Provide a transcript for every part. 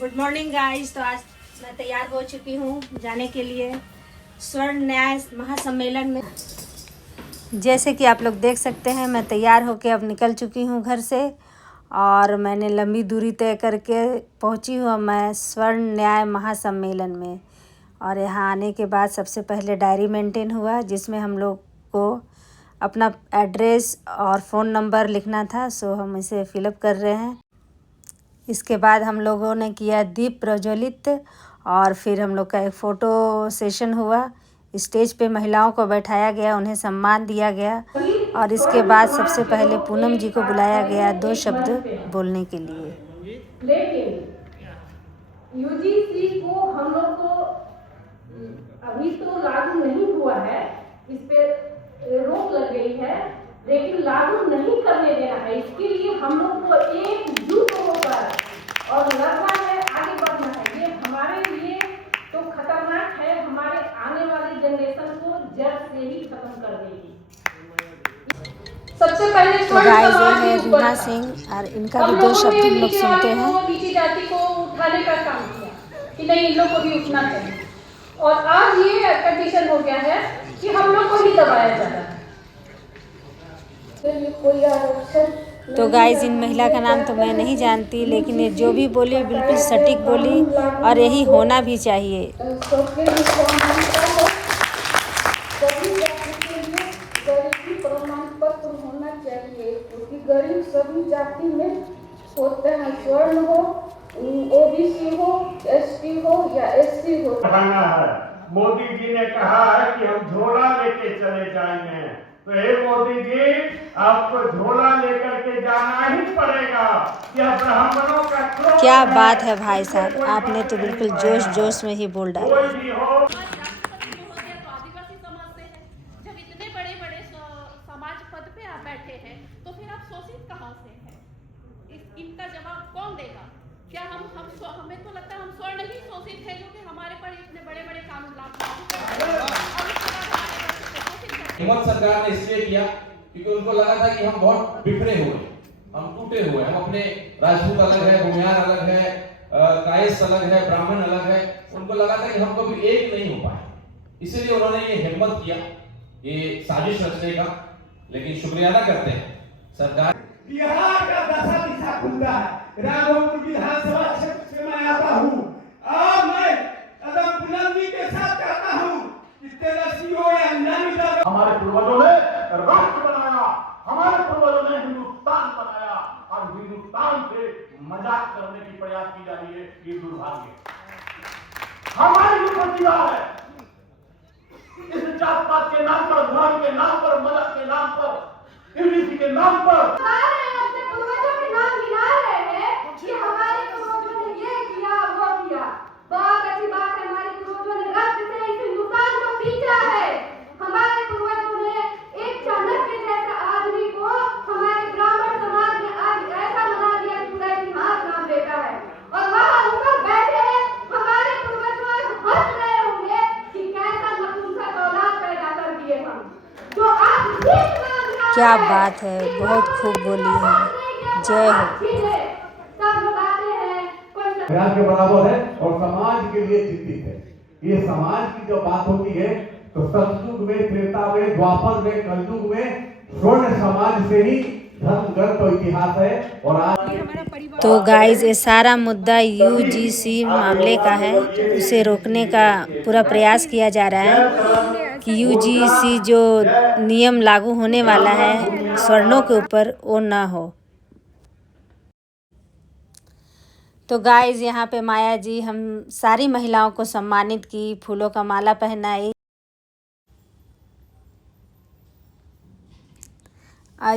Good morning guys. तो आज मैं तैयार हो चुकी हूँ जाने के लिए स्वर्ण न्याय महासम्मेलन में। जैसे कि आप लोग देख सकते हैं, मैं तैयार होकर अब निकल चुकी हूँ घर से और मैंने लंबी दूरी तय करके पहुँची हूँ मैं स्वर्ण न्याय महासम्मेलन में। और यहाँ आने के बाद सबसे पहले डायरी मेंटेन हुआ, जिसमें हम लोग को अपना एड्रेस और फ़ोन नंबर लिखना था। सो हम इसे फिलअप कर रहे हैं। इसके बाद हम लोगों ने किया दीप प्रज्वलित और फिर हम लोग का एक फ़ोटो सेशन हुआ। स्टेज पे महिलाओं को बैठाया गया, उन्हें सम्मान दिया गया और इसके बाद सबसे पहले पूनम जी को बुलाया गया 2 शब्द बोलने के लिए। लेकिन यूजीसी को हम लोग को अभी तो लागू नहीं हुआ है, इस पे रोक लग गई है, लेकिन लागू नहीं करने देना है। इसके लिए हम लोग को एकजुट होकर और लड़ना है, आगे बढ़ना है। ये हमारे लिए तो खतरनाक है, हमारे आने वाली जनरेशन को जड़ से ही खत्म कर देगी। सबसे पहले तो गाइस ये है रीना सिंह और इनका भी 2 शब्द हम लोग सुनते हैं। नीची जाति को उठाने का काम किया कि नहीं, इन लोग को भी उठना चाहिए और आज ये कंडीशन हो गया है कि हम लोग को ही दबाया जा रहा है। तो गाइस इन महिला का नाम तो मैं नहीं जानती, लेकिन ये जो भी बोली बिल्कुल सटीक बोली और यही होना भी चाहिए। गरीब सभी जाति में होते हैं, स्वर्ण हो, ओबीसी हो, एसटी हो या एससी हो। मोदी जी ने कहा है कि हम झोला लेके चले जाएंगे, तो हे मोदी जी, आपको झोला लेकर के जाना ही पड़ेगा। यह ब्राह्मणों का क्या बात है भाई साहब, आपने तो बिल्कुल जोश जोश में ही बोल डाला। इनका जवाब कौन देगा? क्या हमें तो लगता है हम स्वर्ण ही शोषित है, जो कि हमारे पर इतने बड़े बड़े कानून लागू हेमंत सरकार ने इसलिए किया क्योंकि उनको लगा था कि हम बहुत बिखरे हुए, हम टूटे हुए, हम अपने राजपूत अलग है, भूमियार अलग है, कायस्थ अलग है, ब्राह्मण अलग है। उनको लगा था कि हम कभी एक नहीं हो पाए, इसलिए उन्होंने ये हिम्मत किया, ये साजिश रचने का। लेकिन शुक्रिया ना करते हैं सरकार। बिहार का दशा दिशा खुलता है। राघोपुर विधानसभा क्षेत्र से मैं आता हूँ और मैं कदम पूनम जी के साथ कहता हूँ कि तेजस्वी हो या नमिता, हमारे पूर्वजों ने राष्ट्र बनाया, हमारे पूर्वजों ने हिंदुस्तान बनाया और हिंदुस्तान से मजाक करने की प्रयास की जा रही है। ये दुर्भाग्य हमारी जो प्रतिभा है, इस जात पात के नाम पर, धर्म के नाम पर, मजहब के नाम पर, यूनिटी के नाम पर बहुत अच्छी बात है। हमारे पूर्वजों ने रक्त से इस हिंदुस्तान को पीटा है। हमारे पूर्वजों ने एक चाणक्य जैसा आदमी को हमारे ब्राह्मण समाज ने आज ऐसा बना दिया कि पूरा इतिहास नाम लेता है और वहाँ ऊपर बैठे हमारे पूर्वजों हंस रहे होंगे कि कैसा नपुंसक औलाद पैदा कर दिए हम, जो आज क्या बात है, बहुत खूब बोली है। जय हो। के बराबर है और समाज के लिए चिंतित है। ये समाज की जो बात होती है तो सतयुग में, त्रेता में, द्वापर में, कलयुग में स्वर्ण समाज से ही धर्मग्रंथ और इतिहास है। और आज तो गाइस ये सारा मुद्दा यूजीसी मामले का है, उसे रोकने का पूरा प्रयास किया जा रहा है कि यूजीसी जो नियम लागू होने वाला है स्वर्णों के ऊपर, वो ना हो। तो गाइस यहाँ पे माया जी हम सारी महिलाओं को सम्मानित की, फूलों का माला पहनाई।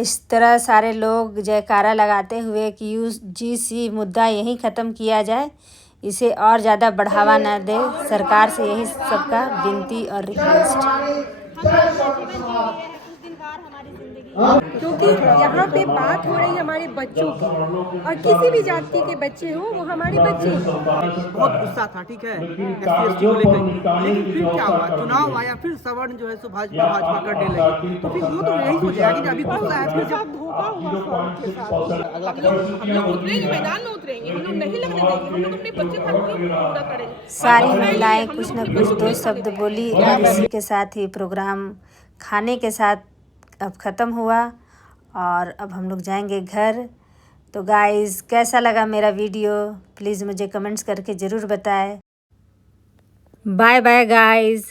इस तरह सारे लोग जयकारा लगाते हुए कि यूजीसी मुद्दा यहीं ख़त्म किया जाए, इसे और ज़्यादा बढ़ावा न दे। सरकार से यही सबका विनती और रिक्वेस्ट। क्योंकि यहाँ पे बात हो रही है हमारे बच्चों की, और किसी भी जाति के बच्चे हो वो हमारे बच्चे हैं। बहुत गुस्सा था, ठीक है, SC/ST को लेकर, लेकिन फिर क्या हुआ, चुनाव आया, फिर सवर्ण जो है सो भाजपा करने लगी, तो फिर वो तो यही सोचेगा कि अभी गुस्सा है, फिर जब धोखा हुआ सवर्ण के साथ। हम लोग उतरेंगे, मैदान में उतरेंगे, हम लोग नहीं लगने देंगे, हम लोग अपने बच्चे का हक पूरा करेंगे। सारी महिलाएं कुछ न कुछ दो शब्द बोली और इसी के साथ ही प्रोग्राम खाने के साथ अब ख़त्म हुआ और अब हम लोग जाएंगे घर। तो गाइस, कैसा लगा मेरा वीडियो प्लीज़ मुझे कमेंट्स करके ज़रूर बताएं। Bye bye guys.